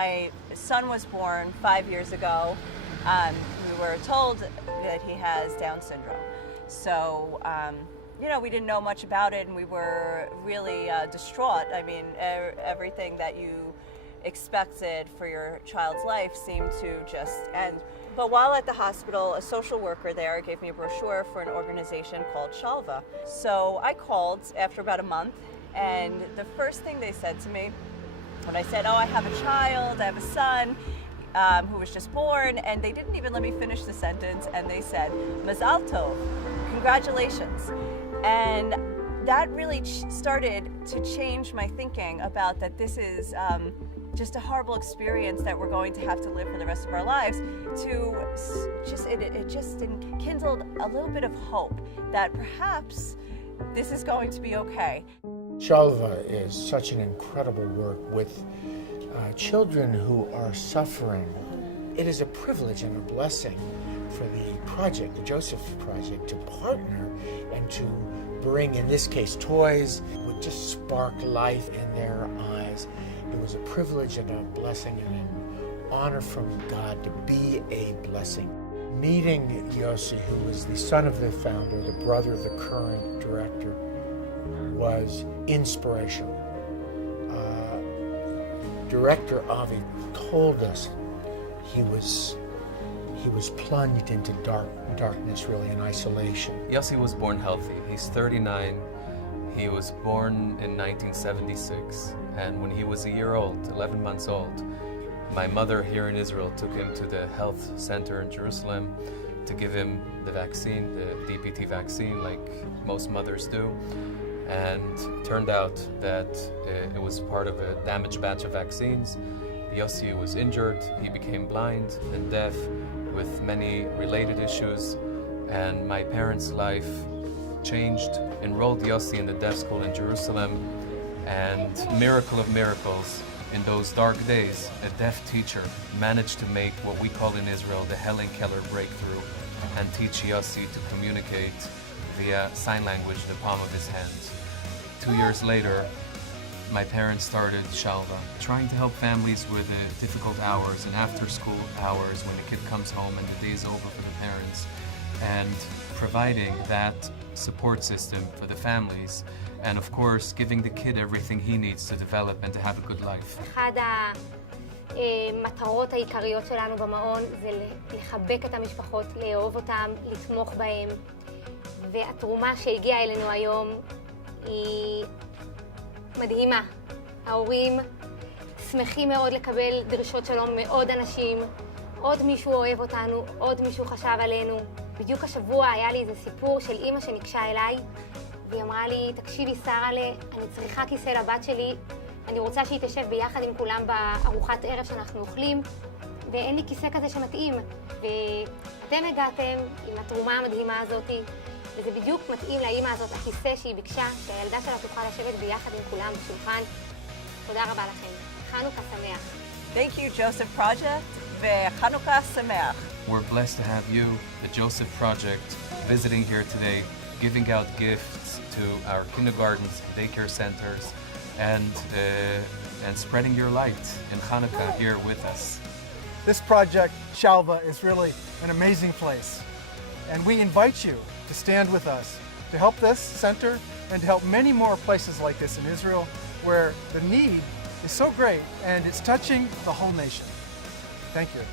my son was born 5 years ago, we were told that he has Down syndrome. So, we didn't know much about it, and we were really distraught. I mean, everything that you expected for your child's life seemed to just end. But while at the hospital, a social worker there gave me a brochure for an organization called Shalva. So I called after about a month, and the first thing they said to me, when I said, I have a child, I have a son who was just born, and they didn't even let me finish the sentence, and they said, Mazal Tov, congratulations. And that really started to change my thinking about that this is just a horrible experience that we're going to have to live for the rest of our lives. It just enkindled a little bit of hope that perhaps this is going to be okay. Shalva is such an incredible work with children who are suffering. It is a privilege and a blessing for the project, the Joseph Project, to partner and to bring, in this case, toys would just spark life in their eyes. It was a privilege and a blessing and an honor from God to be a blessing. Meeting Yossi, who was the son of the founder, the brother of the current director, was inspirational. Director Avi told us he was plunged into darkness, really, in isolation. Yossi was born healthy. He's 39. He was born in 1976, and when he was a year old, 11 months old, my mother here in Israel took him to the health center in Jerusalem to give him the vaccine, the DPT vaccine, like most mothers do. And turned out that it was part of a damaged batch of vaccines. Yossi was injured, he became blind and deaf with many related issues, and my parents' life changed, enrolled Yossi in the deaf school in Jerusalem, and miracle of miracles, in those dark days, a deaf teacher managed to make what we call in Israel the Helen Keller breakthrough and teach Yossi to communicate via sign language, the palm of his hands. 2 years later, my parents started Shalva, trying to help families with difficult hours and after-school hours when the kid comes home and the day is over for the parents, and providing that support system for the families, and of course, giving the kid everything he needs to develop and to have a good life. אחד המטרות העיקריות שלנו במעון זה לחבק את המשפחות, לאהוב אותם, לתמוך בהם, והתרומה שהגיעה אלינו היום היא מדהימה. ההורים שמחים מאוד לקבל דרישות שלום מעוד אנשים, עוד מישהו אוהב אותנו, עוד מישהו חשב עלינו. בדיוק השבוע היה לי איזה סיפור של אמא שניגשה אליי, והיא אמרה לי, תקשיבי שרה'לה, אני צריכה כיסא לבת שלי, אני רוצה שהיא תשב ביחד עם כולם בארוחת ערב שאנחנו אוכלים, ואין לי כיסא כזה שמתאים. ואתם הגעתם עם התרומה המדהימה הזאת, וזה בדיוק מתאים לאמא הזאת, הכיסא שהיא ביקשה, שהילדה שלה תוכל לשבת ביחד עם כולם בשולחן. תודה רבה לכם. חנוכה שמח. Thank you, Joseph Project, וחנוכה שמח. We're blessed to have you, the Joseph Project, visiting here today, giving out gifts to our kindergartens, daycare centers, and spreading your light in Hanukkah here with us. This project, Shalva, is really an amazing place. And we invite you to stand with us to help this center and to help many more places like this in Israel where the need is so great and it's touching the whole nation. Thank you.